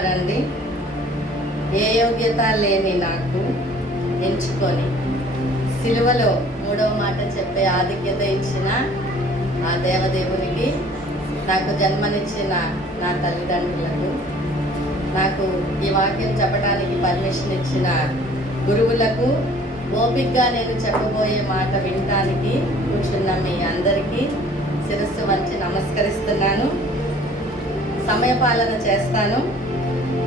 చెప్తున్నారండి, ఏ యోగ్యత లేని నాకు ఎంచుకొని సిలువలో 3వ మాట చెప్పే ఆధిక్యత ఇచ్చిన ఆ దేవదేవునికి, నాకు జన్మనిచ్చిన నా తల్లిదండ్రులకు, నాకు ఈ వాక్యం చెప్పడానికి పర్మిషన్ ఇచ్చిన గురువులకు, ఓపికగా నేను చెప్పబోయే మాట వినటానికి కూర్చున్న మీ అందరికీ శిరస్సు వంచి నమస్కరిస్తున్నాను. సమయపాలన చేస్తాను.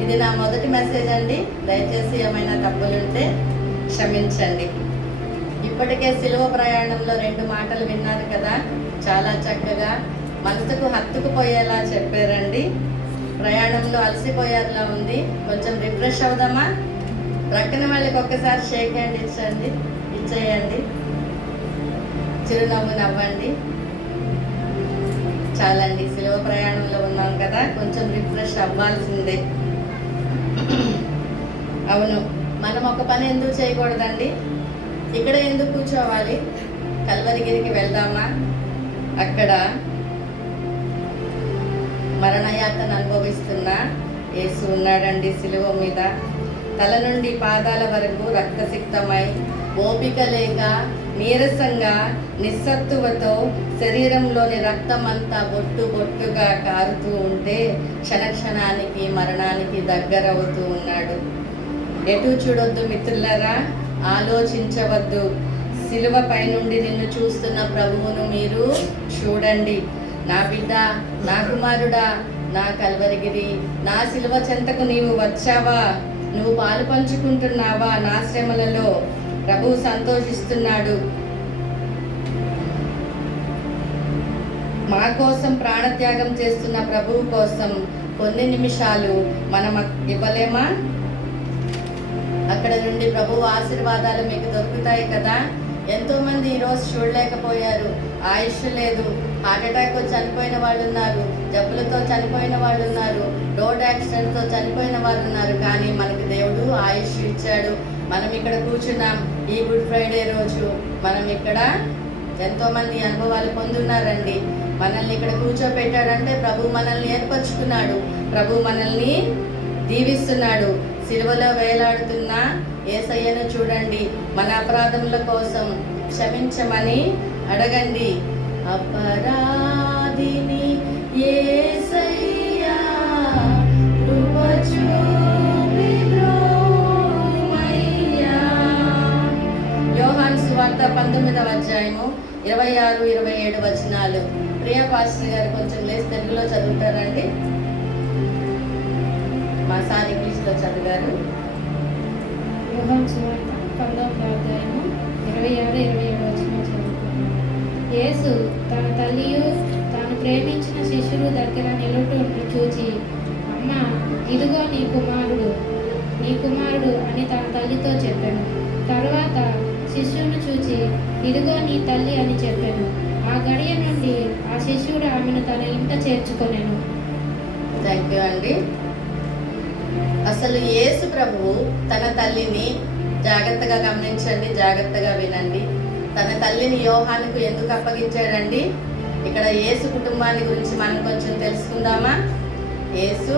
ఇది నా మొదటి మెసేజ్ అండి. దయచేసి ఏమైనా తప్పులుంటే క్షమించండి. ఇప్పటికే సిలువ ప్రయాణంలో 2 మాటలు విన్నారు కదా, చాలా చక్కగా మనసుకు హత్తుకుపోయేలా చెప్పారండి. ప్రయాణంలో అలసిపోయేలా ఉంది. కొంచెం రిఫ్రెష్ అవుదామా? ప్రక్కన వాళ్ళకి ఒక్కసారి షేక్ హ్యాండ్ ఇచ్చేయండి. చిరునవ్వు నవ్వండి. చాలండి, సిలువ ప్రయాణంలో ఉన్నాం కదా, కొంచెం రిఫ్రెష్ అవ్వాల్సిందే. అవును, మనం ఒక పని ఎందుకు చేయకూడదండి? ఇక్కడ ఎందుకు కూర్చోవాలి? కల్వరిగిరికి వెళ్దామా? అక్కడ మరణయాతన అనుభవిస్తున్న యేసు ఉన్నాడండి సిలువ మీద. తల నుండి పాదాల వరకు రక్తసిక్తమై, ఓపిక లేక, నీరసంగా, నిస్సత్తువతో శరీరంలోని రక్తమంతా బొట్టు బొట్టుగా కారుతూ ఉంటే క్షణక్షణానికి మరణానికి దగ్గరవుతూ ఉన్నాడు. ఎటు చూడొద్దు మిత్రులారా, ఆలోచించవద్దు. సిలువ పైనుండి నిన్ను చూస్తున్న ప్రభువును మీరు చూడండి. నా బిడ్డ, నా కుమారుడా, నా కల్వరిగిరి, నా సిలువ చెంతకు నీవు వచ్చావా? నువ్వు పాలు పంచుకుంటున్నావా నా శ్రమలలో? ప్రభువు సంతోషిస్తున్నాడు. మా కోసం ప్రాణత్యాగం చేస్తున్న ప్రభువు కోసం కొన్ని నిమిషాలు మనం ఇవ్వలేమా? అక్కడ నుండి ప్రభువు ఆశీర్వాదాలు మీకు దొరుకుతాయి కదా. ఎంతోమంది ఈరోజు చూడలేకపోయారు. ఆయుష్ లేదు, హార్ట్ అటాక్ చనిపోయిన వాళ్ళు ఉన్నారు, జబ్బులతో చనిపోయిన వాళ్ళు ఉన్నారు, రోడ్ యాక్సిడెంట్తో చనిపోయిన వాళ్ళు ఉన్నారు. కానీ మనకి దేవుడు ఆయుష్ ఇచ్చాడు. మనం ఇక్కడ కూర్చున్నాం. ఈ గుడ్ ఫ్రైడే రోజు మనం ఇక్కడ ఎంతోమంది అనుభవాలు పొందున్నారండి. మనల్ని ఇక్కడ కూర్చోపెట్టాడంటే ప్రభు మనల్ని ఏర్పరచుకున్నాడు. ప్రభు మనల్ని దీవిస్తున్నాడు. సిలువలో వేలాడుతున్న యేసయ్యను చూడండి. మన అపరాధముల కోసం క్షమించమని అడగండి. అపరాధిని యేసయ్యా కృప చూపి బ్రోమయ్యా. యోహాను సువార్త 19వ అధ్యాయము 26, 27 వచనాలు. ప్రియా పాస్టర్ గారు కొంచెం లేచి తెలుగులో చదువుతారండి. మా సార్ ఇంగ్లీష్లో చదివారు. యోహాను సువార్త 19వ అధ్యాయము 26, 27 వచనాలు చదువుకున్నాను. యేసు తన తల్లియు తాను ప్రేమించిన శిష్యుడు దగ్గర నిలువుటను చూచి, అమ్మ, ఇదిగో నీ కుమారుడు అని తన తల్లితో చెప్పాను. తర్వాత శిష్యుని చూచి, ఇదిగో నీ తల్లి అని చెప్పాను. ఆ గడియ నుండి ఆ శిష్యుడు ఆమెను తన ఇంట చేర్చుకొనెను. థ్యాంక్ యూ అండి. అసలు యేసు ప్రభువు తన తల్లిని, జాగ్రత్తగా గమనించండి, జాగ్రత్తగా వినండి, తన తల్లిని యోహానుకు ఎందుకు అప్పగించాడండి? ఇక్కడ యేసు కుటుంబాన్ని గురించి మనం కొంచెం తెలుసుకుందామా? యేసు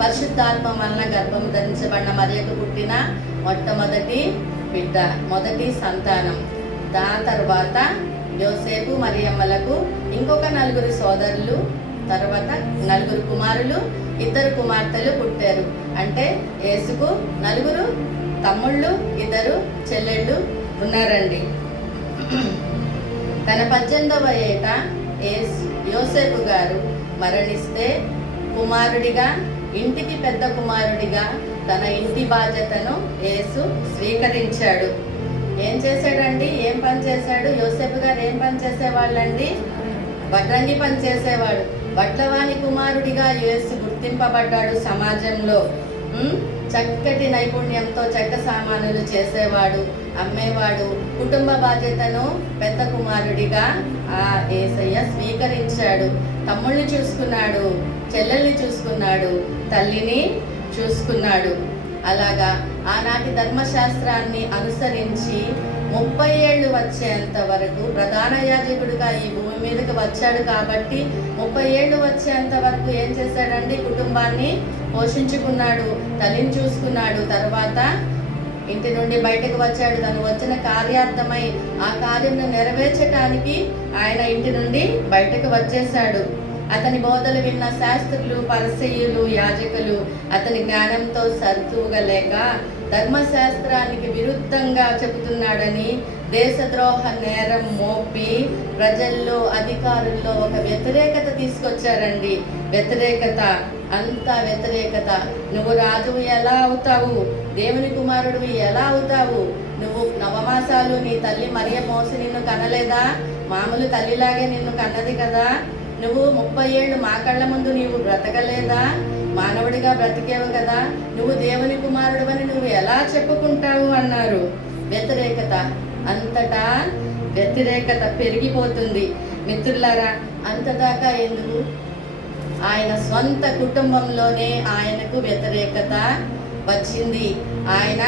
పరిశుద్ధాత్మ వలన గర్భము ధరించబడిన మరియకు పుట్టిన మొట్టమొదటి బిడ్డ, మొదటి సంతానం. దాని తర్వాత యోసేపు మరియమ్మలకు ఇంకొక 4 సోదరులు, తర్వాత 4 కుమారులు, 2 కుమార్తెలు పుట్టారు. అంటే యేసుకు 4 తమ్ముళ్ళు, 2 చెల్లెళ్ళు ఉన్నారండి. తన 18వ ఏట యోసేపు గారు మరణిస్తే కుమారుడిగా, ఇంటికి పెద్ద కుమారుడిగా తన ఇంటి బాధ్యతను యేసు స్వీకరించాడు. ఏం చేశాడండి? ఏం పని చేశాడు? యోసేపు గారు ఏం పని చేసేవాళ్ళండి? వడ్రంగి పని చేసేవాడు. వడ్లవాని కుమారుడిగా యేసు గుర్తింపబడ్డాడు సమాజంలో. చక్కటి నైపుణ్యంతో చెక్క సామానులు చేసేవాడు, అమ్మేవాడు. కుటుంబ బాధ్యతను పెద్ద కుమారుడిగా ఆ యేసయ్య స్వీకరించాడు. తమ్ముళ్ళని చూసుకున్నాడు, చెల్లెల్ని చూసుకున్నాడు, తల్లిని చూసుకున్నాడు. అలాగా ఆనాటి ధర్మశాస్త్రాన్ని అనుసరించి 30 ఏళ్ళు వచ్చేంత వరకు ప్రధాన యాజకుడిగా ఈ భూమి మీదకి వచ్చాడు కాబట్టి 30 ఏళ్ళు వచ్చేంత వరకు ఏం చేశాడండి? కుటుంబాన్ని పోషించుకున్నాడు, తల్లిని చూసుకున్నాడు. తర్వాత ఇంటి నుండి బయటకు వచ్చాడు. తను వచ్చిన కార్యార్థమై ఆ కార్యంను నెరవేర్చడానికి ఆయన ఇంటి నుండి బయటకు వచ్చేశాడు. అతని బోధలు విన్న శాస్త్రులు, పరిసయ్యులు, యాజకులు అతని జ్ఞానంతో సరితూగలేక ధర్మశాస్త్రానికి విరుద్ధంగా చెబుతున్నాడని దేశద్రోహ నేరం మోపి ప్రజల్లో, అధికారుల్లో ఒక వ్యతిరేకత తీసుకొచ్చారండి. వ్యతిరేకత, అంత వ్యతిరేకత. నువ్వు రాజువు ఎలా అవుతావు? దేవుని కుమారుడివి ఎలా అవుతావు? నువ్వు నవమాసాలు నీ తల్లి మరియ మోసి నిన్ను కనలేదా? మామూలు తల్లిలాగే నిన్ను కన్నది కదా. నువ్వు 30 ఏళ్ళు మా కళ్ళ ముందు నీవు బ్రతకలేదా? మానవుడిగా బ్రతికేవు కదా. నువ్వు దేవుని కుమారుడు నువ్వు ఎలా చెప్పుకుంటావు అన్నారు. వ్యతిరేకత, అంతటా వ్యతిరేకత పెరిగిపోతుంది. మిత్రులారా, అంతదాకా ఎందుకు? ఆయన స్వంత కుటుంబంలోనే ఆయనకు వ్యతిరేకత వచ్చింది. ఆయన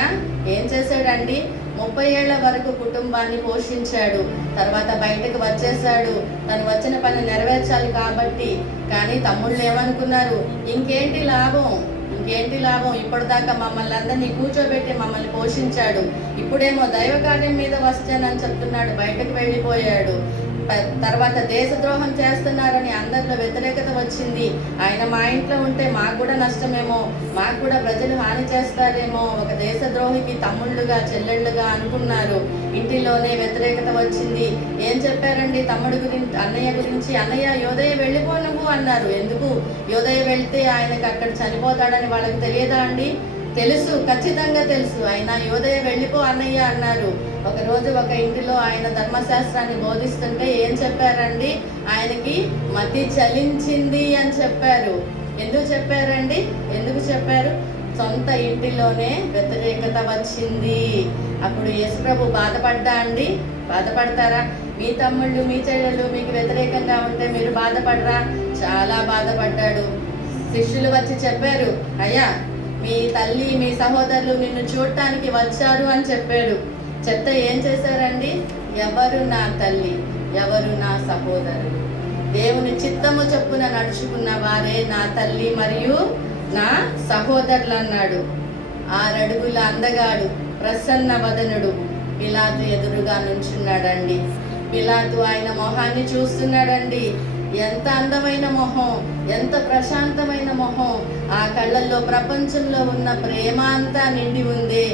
ఏం చేశాడండి? 30 ఏళ్ల వరకు కుటుంబాన్ని పోషించాడు. తర్వాత బయటకు వచ్చేసాడు. తను వచ్చిన పని నెరవేర్చాలి కాబట్టి. కానీ తమ్ముళ్ళు ఏమనుకున్నారు? ఇంకేంటి లాభం, ఇంకేంటి లాభం? ఇప్పటిదాకా మమ్మల్ని అందరినీ కూర్చోబెట్టి మమ్మల్ని పోషించాడు. ఇప్పుడేమో దైవ కార్యం మీద వస్తానని చెప్తున్నాడు, బయటకు వెళ్ళిపోయాడు. తర్వాత దేశద్రోహం చేస్తున్నారని అందరిలో వ్యతిరేకత వచ్చింది. ఆయన మా ఇంట్లో ఉంటే మాకు కూడా నష్టమేమో, మాకు కూడా ప్రజలు హాని చేస్తారేమో, ఒక దేశద్రోహికి తమ్ముళ్ళుగా చెల్లెళ్ళుగా అనుకున్నారు. ఇంటిలోనే వ్యతిరేకత వచ్చింది. ఏం చెప్పారండి తమ్ముడు గురించి, అన్నయ్య గురించి? అన్నయ్య యోదయ వెళ్ళిపో నువ్వు అన్నారు. ఎందుకు? యోదయ వెళ్తే ఆయనకు అక్కడ చనిపోతాడని వాళ్ళకి తెలియదా అండి? తెలుసు, ఖచ్చితంగా తెలుసు. ఆయన యోదయ వెళ్ళిపో అన్నయ్య అన్నారు. ఒకరోజు ఒక ఇంటిలో ఆయన ధర్మశాస్త్రాన్ని బోధిస్తుంటే ఏం చెప్పారండి? ఆయనకి మతి చలించింది అని చెప్పారు. ఎందుకు చెప్పారండి? ఎందుకు చెప్పారు? సొంత ఇంటిలోనే వ్యతిరేకత వచ్చింది. అప్పుడు యేసుప్రభు బాధపడ్డా అండి? బాధపడతారా? మీ తమ్ముళ్ళు, మీ చెల్లెళ్ళు మీకు వ్యతిరేకంగా ఉంటే మీరు బాధపడరా? చాలా బాధపడ్డాడు. శిష్యులు వచ్చి చెప్పారు, అయ్యా మీ తల్లి, మీ సహోదరులు నిన్ను చూడటానికి వచ్చారు అని చెప్పాడు. చెప్తే ఏం చేశారండి? ఎవరు నా తల్లి, ఎవరు నా సహోదరులు? దేవుని చిత్తము చొప్పున నడుచుకున్న వారే నా తల్లి మరియు నా సహోదరులు అన్నాడు. 6 అడుగుల అందగాడు, ప్రసన్న వదనుడు పిలాతు ఎదురుగా నుంచున్నాడండి. పిలాతు ఆయన మొహాన్ని చూస్తున్నాడండి. ఎంత అందమైన మొహం, ఎంత ప్రశాంతమైన మొహం. ఆ కళ్ళల్లో ప్రపంచంలో ఉన్న ప్రేమ అంతా నిండి ఉంది.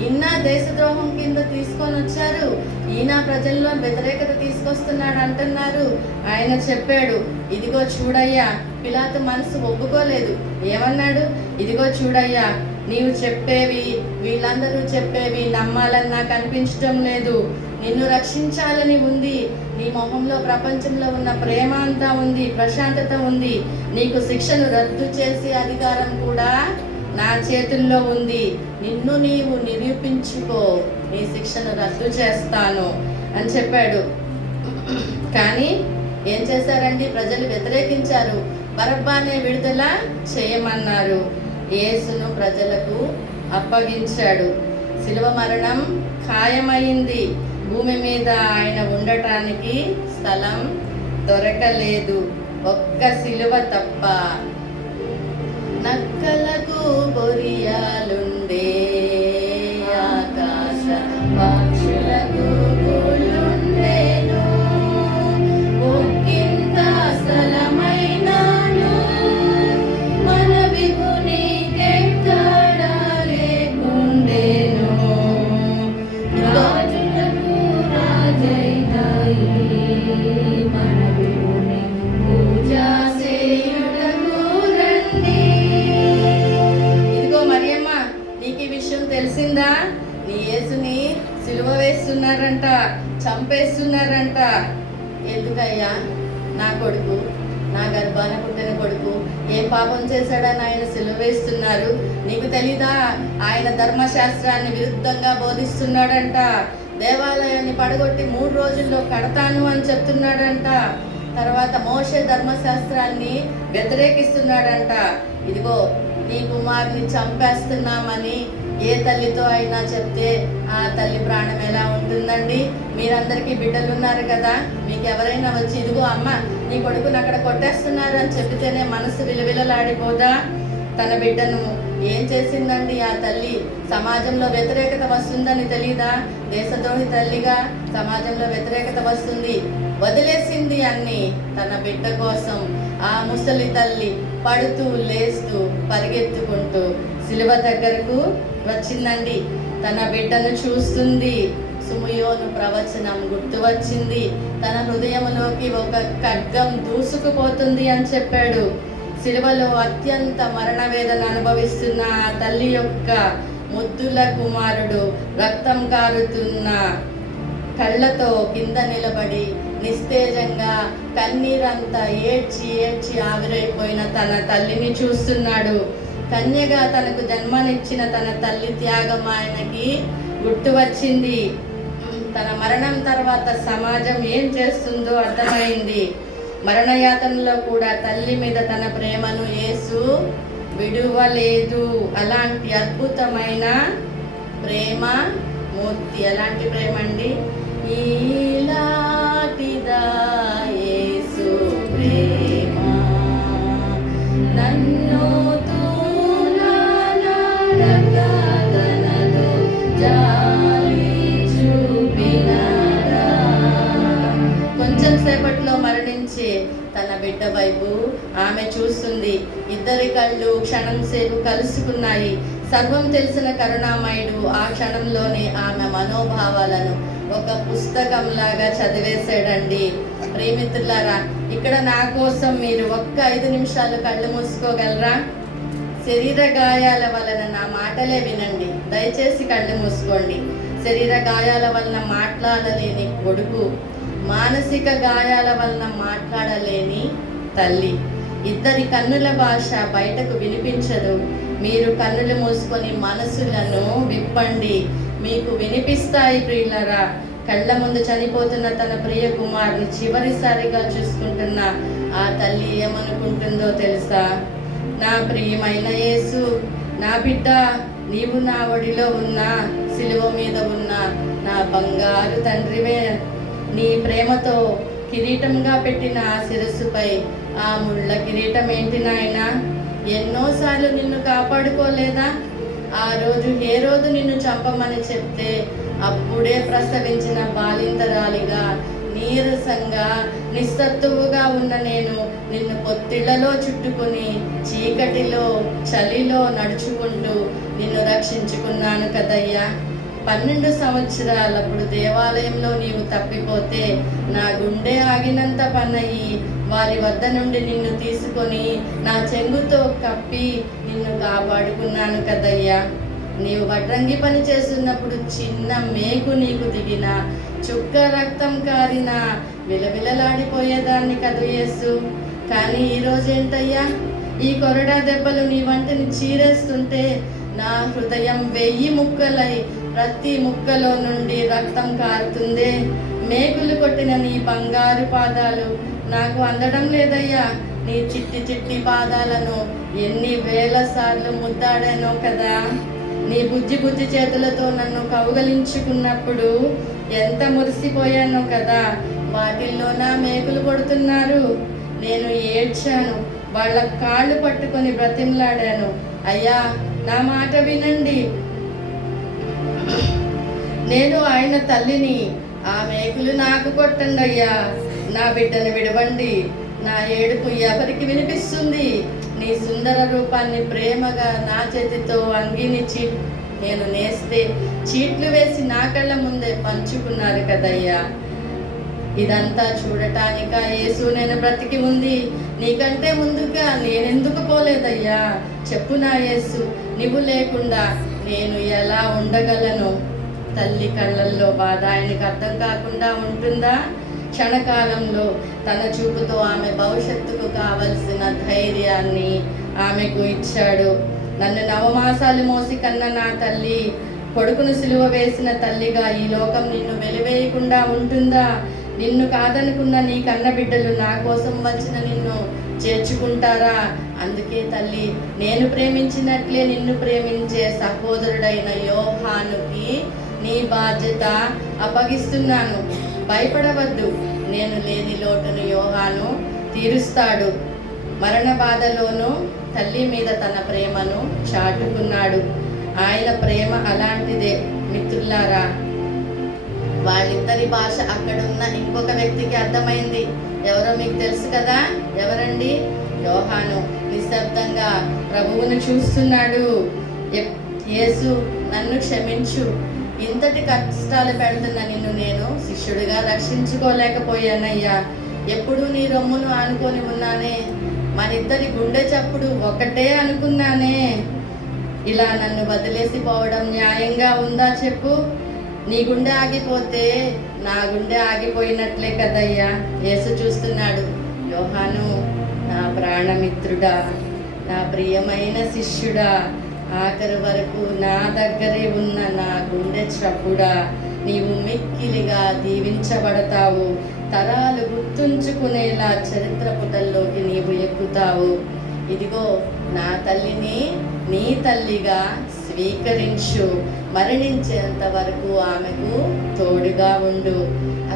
ఈయన దేశద్రోహం కింద తీసుకొని వచ్చారు, ఈయన ప్రజల్లో వ్యతిరేకత తీసుకొస్తున్నాడు అంటున్నారు. ఆయన చెప్పాడు, ఇదిగో చూడయ్యా. పిలాతు మనసు ఒప్పుకోలేదు. ఏమన్నాడు? ఇదిగో చూడయ్యా, నీవు చెప్పేవి, వీళ్ళందరూ చెప్పేవి నమ్మాలని నాకు అనిపించడం లేదు. నిన్ను రక్షించాలని ఉంది. నీ మొహంలో ప్రపంచంలో ఉన్న ప్రేమ అంతా ఉంది, ప్రశాంతత ఉంది. నీకు శిక్షను రద్దు చేసే అధికారం కూడా నా చేతుల్లో ఉంది. నిన్ను నీవు నిరూపించుకో, నీ శిక్షను రద్దు చేస్తాను అని చెప్పాడు. కానీ ఏం చేశారండి? ప్రజలు వ్యతిరేకించారు. బరబ్బానే విడుదల చేయమన్నారు. యేసును ప్రజలకు అప్పగించాడు. శిలువ మరణం ఖాయమైంది. భూమి మీద ఆయన ఉండటానికి స్థలం దొరకలేదు, ఒక్క శిలువ తప్ప. నక్కలకు బొరియాలుండే, ఆకాశ పక్షులకు గూళ్ళుండేను, ఒక్కింత స్థలమైనాను మన విభునికెక్కడా లేకుండేను. రాజులకు రాజైనాయి మన విభుని పూజా చేయుటకు రండి. ఇదిగో మరియమ్మ, నీకు ఈ విషయం తెలిసిందా? నీ యేసుని సిలువ వేస్తున్నారంట, చంపేస్తున్నారంట. ఎందుకయ్యా? నా కొడుకు, నా గర్భాన పుట్టిన కొడుకు ఏం పాపం చేశాడని ఆయన సిలువ వేస్తున్నారు. నీకు తెలీదా? ఆయన ధర్మశాస్త్రాన్ని విరుద్ధంగా బోధిస్తున్నాడంట. దేవాలయాన్ని పడగొట్టి 3 రోజుల్లో కడతాను అని చెప్తున్నాడంట. తర్వాత మోషే ధర్మశాస్త్రాన్ని వ్యతిరేకిస్తున్నాడంట. ఇదిగో నీ కుమారుని చంపేస్తున్నామని ఏ తల్లితో అయినా చెప్తే ఆ తల్లి ప్రాణం ఎలా ఉంటుందండి? మీరందరికీ బిడ్డలు ఉన్నారు కదా, మీకు ఎవరైనా వచ్చి ఇదిగో అమ్మ నీ కొడుకుని అక్కడ కొట్టేస్తున్నారు అని చెబితేనే మనసు విలవిలలాడిపోదా? తన బిడ్డను ఏం చేసిందండి ఆ తల్లి? సమాజంలో వ్యతిరేకత వస్తుందని తెలీదా? దేశద్రోహి తల్లిగా సమాజంలో వ్యతిరేకత వస్తుంది, వదిలేసింది అన్ని తన బిడ్డ కోసం. ఆ ముసలి తల్లి పడుతూ లేస్తూ పరిగెత్తుకుంటూ సిలువ దగ్గరకు వచ్చిందండి. తన బిడ్డను చూస్తుంది. సుమయోను ప్రవచనం గుర్తు వచ్చింది. తన హృదయంలోకి ఒక ఖడ్గం దూసుకుపోతుంది అని చెప్పాడు. సిలువలో అత్యంత మరణ వేదన అనుభవిస్తున్న ఆ తల్లి యొక్క ముద్దుల కుమారుడు రక్తం కారుతున్న కళ్ళతో కింద నిలబడి నిస్తేజంగా కన్నీరంతా ఏడ్చి ఏడ్చి ఆవిరైపోయిన తన తల్లిని చూస్తున్నాడు. కన్యగా తనకు జన్మనిచ్చిన తన తల్లి త్యాగం ఆయనకి గుర్తు వచ్చింది. తన మరణం తర్వాత సమాజం ఏం చేస్తుందో అర్థమైంది. మరణయాతనలో కూడా తల్లి మీద తన ప్రేమను యేసు విడువలేదు. అలాంటి అద్భుతమైన ప్రేమ మూర్తి. ఎలాంటి ప్రేమ అండి? ఈలాటిదా యేసు ప్రేమ నన్ను తూలాడగలదు జాలి చూపినదా. కొంచెం సేపట్లో మరణించే తన బిడ్డ వైపు ఆమె చూస్తుంది. ఇద్దరి కళ్ళు క్షణం సేపు కలుసుకున్నాయి. సర్వం తెలిసిన కరుణామయుడు ఆ క్షణంలోనే ఆమె మనోభావాలను ఒక పుస్తకంలాగా చదివేశాడండి. ప్రియమిత్రులారా, ఇక్కడ నా కోసం మీరు ఒక్క 5 నిమిషాలు కళ్ళు మూసుకోగలరా? శరీర గాయాల వలన నా మాటలే వినండి. దయచేసి కళ్ళు మూసుకోండి. శరీర గాయాల వలన మాట్లాడలేని కొడుకు, మానసిక గాయాల వలన మాట్లాడలేని తల్లి, ఇద్దరి కన్నుల భాష బయటకు వినిపించదు. మీరు కన్నులు మూసుకొని మనసులను విప్పండి, మీకు వినిపిస్తాయి. ప్రియులరా, కళ్ళ ముందు చనిపోతున్న తన ప్రియ కుమారుని చివరిసారిగా చూసుకుంటున్న ఆ తల్లి ఏమనుకుంటుందో తెలుసా? నా ప్రియమైన యేసు, నా బిడ్డ, నీవు నా ఒడిలో ఉన్నా, సిలువ మీద ఉన్న నా బంగారు తండ్రివే. నీ ప్రేమతో కిరీటంగా పెట్టిన ఆ శిరస్సుపై ఆ ముళ్ళ కిరీటం ఏంటి నాయనా? ఎన్నోసార్లు నిన్ను కాపాడుకోలేదా? ఆ రోజు ఏ రోజు నిన్ను చంపమని చెప్తే అప్పుడే ప్రసవించిన బాలింతరాలిగా నీరసంగా నిస్సత్తువుగా ఉన్న నేను నిన్ను పొత్తిళ్లలో చుట్టుకుని చీకటిలో చలిలో నడుచుకుంటూ నిన్ను రక్షించుకున్నాను కదయ్యా. 12 సంవత్సరాలప్పుడు దేవాలయంలో నీవు తప్పిపోతే నా గుండె ఆగినంత పనయ్యి వారి వద్ద నుండి నిన్ను తీసుకొని నా చెంగుతో కప్పి నిన్ను కాపాడుకున్నాను కదయ్యా. నీవు వడ్రంగి పని చేస్తున్నప్పుడు చిన్న మేకు నీకు దిగిన చుక్క రక్తం కారిన విలవిలలాడిపోయేదాన్ని కదు యేసు. కానీ ఈరోజు ఏంటయ్యా, ఈ కొరడా దెబ్బలు నీ వంటిని చీరేస్తుంటే నా హృదయం 1000 ముక్కలై ప్రతి ముక్కలో నుండి రక్తం కారుతుందే. మేకులు కొట్టిన నీ బంగారు పాదాలు నాకు అందడం లేదయ్యా. నీ చిట్టి చిట్టి పాదాలను ఎన్ని వేల సార్లు ముద్దాడానో కదా. నీ బుజ్జి బుజ్జి చేతులతో నన్ను కౌగలించుకున్నప్పుడు ఎంత మురిసిపోయానో కదా. వాటిల్లో నా మేకులు కొడుతున్నారు. నేను ఏడ్చాను, వాళ్ళ కాళ్ళు పట్టుకొని బ్రతిమలాడాను. అయ్యా, నా మాట వినండి, నేను ఆయన తల్లిని, ఆ మేకులు నాకు కొట్టండి అయ్యా. నా బిడ్డను విడవండి. నా ఏడుపు ఎవరికి వినిపిస్తుంది? నీ సుందర రూపాన్ని ప్రేమగా నా చేతితో అంగీనిచ్చి నేను నేస్తే చీట్లు వేసి నా కళ్ళ ముందే పంచుకున్నారు కదయ్యా. ఇదంతా చూడటానికా యేసు నేను బ్రతికి ఉంది? నీకంటే ముందుగా నేనెందుకు పోలేదయ్యా? చెప్పు నా యేసు, నువ్వు లేకుండా నేను ఎలా ఉండగలను? తల్లి కళ్ళల్లో బాధ ఆయనకు అర్థం కాకుండా ఉంటుందా? క్షణకాలంలో తన చూపుతో ఆమె భవిష్యత్తుకు కావలసిన ధైర్యాన్ని ఆమెకు ఇచ్చాడు. నన్ను 9 మాసాలు మోసి కన్న నా తల్లి, కొడుకును సిలువ వేసిన తల్లిగా ఈ లోకం నిన్ను వెలివేయకుండా ఉంటుందా? నిన్ను కాదనుకున్న నీ కన్న బిడ్డలు నా కోసం వచ్చిన నిన్ను చేర్చుకుంటారా? అందుకే తల్లి, నేను ప్రేమించినట్లే నిన్ను ప్రేమించే సహోదరుడైన యోహానుకి నీ బాధ్యత అప్పగిస్తున్నాను. భయపడవద్దు, నేను లేని లోటును యోహాను తీరుస్తాడు. మరణ బాధలోనూ తల్లి మీద తన ప్రేమను చాటుకున్నాడు. ఆయన ప్రేమ అలాంటిదే మిత్రులారా. వాళ్ళిద్దరి భాష అక్కడున్న ఇంకొక వ్యక్తికి అర్థమైంది. ఎవరో మీకు తెలుసు కదా, ఎవరండి? యోహాను నిశ్శబ్దంగా ప్రభువును చూస్తున్నాడు. యేసు, నన్ను క్షమించు, ఇంతటి కష్టాలు పెడుతున్న నిన్ను నేను శిష్యుడిగా రక్షించుకోలేకపోయానయ్యా. ఎప్పుడూ నీ రొమ్మును ఆనుకొని ఉన్నానే, మనిద్దరి గుండె చప్పుడు ఒకటే అనుకున్నానే. ఇలా నన్ను వదిలేసి పోవడం న్యాయంగా ఉందా చెప్పు? నీ గుండె ఆగిపోతే నా గుండె ఆగిపోయినట్లే కదయ్యా. యేసు చూస్తున్నాడు. యోహాను, నా ప్రాణమిత్రుడా, నా ప్రియమైన శిష్యుడా, ఆఖరి వరకు నా దగ్గరే ఉన్న నా గుండె చప్పుడా, నీవు మిక్కిలిగా దీవించబడతావు. తరాలు గుర్తుంచుకునేలా చరిత్ర పుటల్లోకి నీవు ఎక్కుతావు. ఇదిగో నా తల్లిని నీ తల్లిగా స్వీకరించు. మరణించేంత వరకు ఆమెకు తోడుగా ఉండు.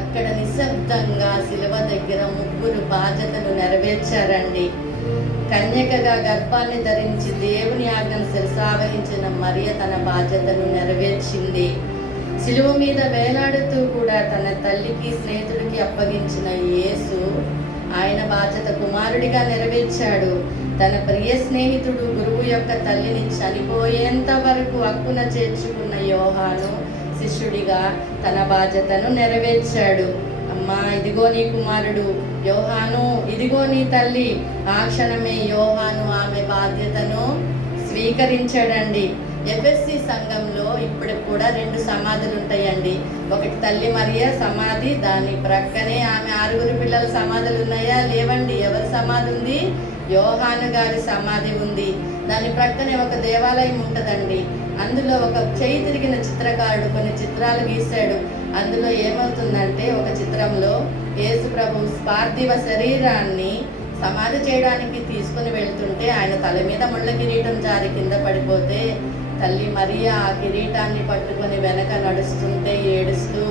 అక్కడ నిశ్శబ్దంగా శిలువ దగ్గర ముగ్గురు బాధ్యతను నెరవేర్చారండి. కన్యకగా గర్భాన్ని ధరించి దేవుని ఆజ్ఞను శిరసావహించిన మరియ తన బాధ్యతను నెరవేర్చింది. శిలువ మీద వేలాడుతూ కూడా తన తల్లికి స్నేహితుడికి అప్పగించిన యేసు ఆయన బాధ్యత కుమారుడిగా నెరవేర్చాడు. తన ప్రియ స్నేహితుడు గురువు యొక్క తల్లిని చనిపోయేంత వరకు హక్కున చేర్చుకున్న యోహాను శిష్యుడిగా తన బాధ్యతను నెరవేర్చాడు. అమ్మా, ఇదిగో నీ కుమారుడు. యోహాను, ఇదిగో నీ తల్లి. ఆ క్షణమే యోహాను ఆమె బాధ్యతను స్వీకరించాడండి. ఎఫ్ఎస్సి సంఘంలో ఇప్పుడు కూడా 2 సమాధులు ఉంటాయండి. ఒకటి తల్లి మరియ సమాధి, దాని ప్రక్కనే ఆమె 6 పిల్లల సమాధులు ఉన్నాయా? లేవండి. ఎవరి సమాధి ఉంది? యోహాను గారి సమాధి ఉంది. దాని ప్రక్కనే ఒక దేవాలయం ఉంటుందండి. అందులో ఒక చేయి తిరిగిన చిత్రకారుడు కొన్ని చిత్రాలు గీశాడు. అందులో ఏమవుతుందంటే, ఒక చిత్రంలో యేసు ప్రభు పార్థివ శరీరాన్ని సమాధి చేయడానికి తీసుకుని వెళ్తుంటే ఆయన తల మీద ముళ్ళ కిరీటం జారి కింద పడిపోతే తల్లి మరియ ఆ కిరీటాన్ని పట్టుకొని వెనక నడుస్తుంటే ఏడుస్తూ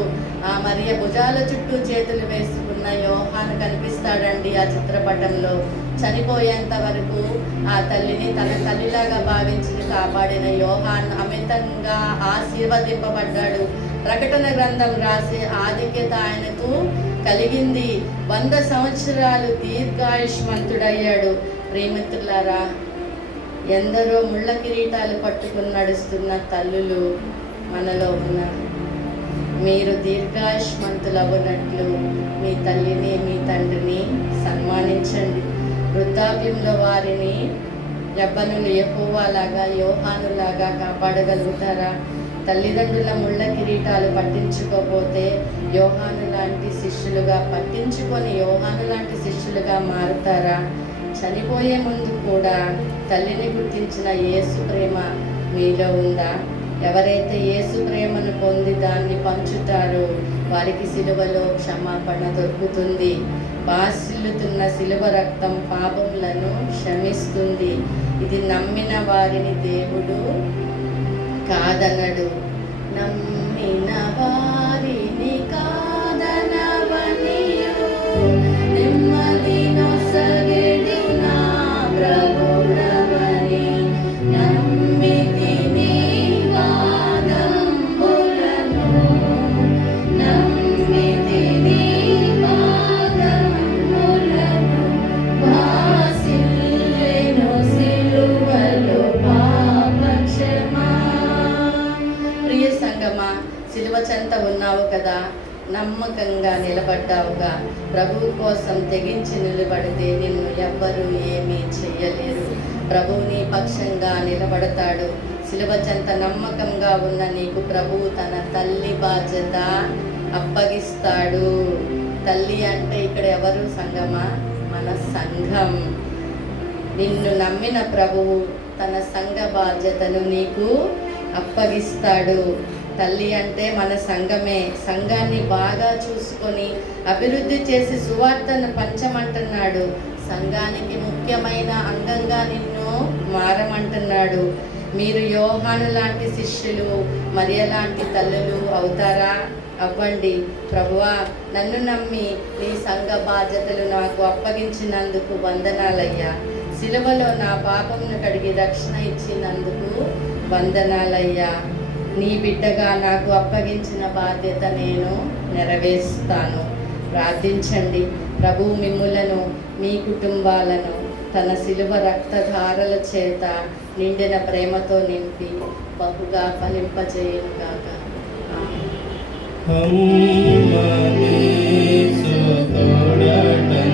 ఆ మరియ భుజాల చుట్టూ చేతులు వేసుకున్న యోహాను కనిపిస్తాడండి ఆ చిత్రపటంలో. చనిపోయేంత వరకు ఆ తల్లిని తన తల్లిలాగా భావించి కాపాడిన యోహాను అమితంగా ఆశీర్వదింపబడ్డాడు. ప్రకటన గ్రంథం రాసే ఆధిక్యత ఆయనకు కలిగింది. 100 సంవత్సరాలు దీర్ఘాయుష్మంతుడయ్యాడు. ప్రేమిత్రులారా, ఎందరో ముళ్ళ కిరీటాలు పట్టుకుని నడుస్తున్న తల్లులు మనలో ఉన్నారు. మీరు దీర్ఘాయుష్మంతులవునట్లు మీ తల్లిని మీ తండ్రిని సన్మానించండి. వృద్ధాప్యంలో వారిని యవ్వనులు యెహోవాలాగా యోహానులాగా కాపాడగలుగుతారా? తల్లిదండ్రుల ముళ్ళ కిరీటాలు పట్టించుకోకపోతే యోహాను లాంటి శిష్యులుగా పట్టించుకొని యోహాను లాంటి శిష్యులుగా మారుతారా? చనిపోయే ముందు కూడా తల్లిని గుర్తించిన యేసు ప్రేమ మీలో ఉందా? ఎవరైతే యేసు ప్రేమను పొంది దాన్ని పంచుతారో వారికి సిలువలో క్షమాపణ దొరుకుతుంది. బాసిల్లుతున్న సిలువ రక్తం పాపములను క్షమిస్తుంది. ఇది నమ్మిన వారిని దేవుడు కాదనడు. నమ్మిన వారిని కాదనవనియు నెమ్మది నొసగెడి నా ప్రభుడవని నమ్మితి నీ పాదములను నమ్మితి నీ పాదములను వాసిల్లెను సిలువలో పాపక్షమా. ప్రియ సంగమా, సిలువ చెంత ఉన్నావు కదా, నమ్మకంగా నిలబడ్డావుగా. ప్రభువు కోసం తెగించి నిలబడితే నిన్ను ఎవ్వరూ ఏమీ చెయ్యలేరు. ప్రభువు నీ పక్షంగా నిలబడతాడు. సిలువ చెంత నమ్మకంగా ఉన్న నీకు ప్రభువు తన తల్లి బాధ్యత అప్పగిస్తాడు. తల్లి అంటే ఇక్కడ ఎవరు సంగమా? మన సంఘం. నిన్ను నమ్మిన ప్రభువు తన సంఘ బాధ్యతను నీకు అప్పగిస్తాడు. తల్లి అంటే మన సంఘమే. సంఘాన్ని బాగా చూసుకొని అభివృద్ధి చేసి సువార్తను పంచమంటున్నాడు. సంఘానికి ముఖ్యమైన అంగంగా నిన్ను మారమంటున్నాడు. మీరు యోహాను లాంటి శిష్యులు, మరియ లాంటి తల్లులు అవుతారా? అవ్వండి. ప్రభువా, నన్ను నమ్మి నీ సంఘ బాధ్యతలు నాకు అప్పగించినందుకు వందనాలయ్యా. సిలువలో నా పాపమును కడిగి రక్షణ ఇచ్చినందుకు వందనాలయ్యా. నీ బిడ్డగా నాకు అప్పగించిన బాధ్యత నేను నెరవేరుస్తాను. ప్రార్థించండి. ప్రభువు మిమ్ములను, మీ కుటుంబాలను తన సిలువ రక్తధారల చేత నిండిన ప్రేమతో నింపి బహుగా ఫలింపజేయునుగాక. ఆమేన్. हम मनीष तोड़ट